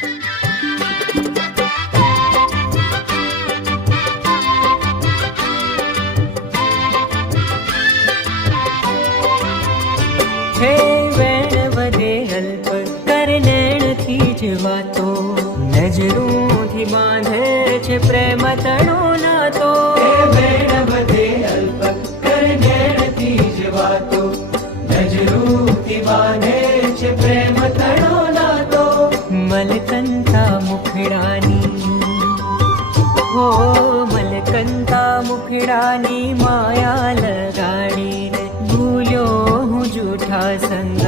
હે વેણ વધે અલ્પ કર નૈણથી જ વાતો, નજરોથી બાંધે છે પ્રેમ તણો નાતો. હે વેણ વધે અલ્પ કર નૈણથી જ વાતો, નજરોથી બાંધે છે પ્રેમ તણો નાતો. મલકંતા મુખડાની હો મલકંતા મુખડાની માયા લગાડીને ભૂલ્યો હું જૂઠા સંગ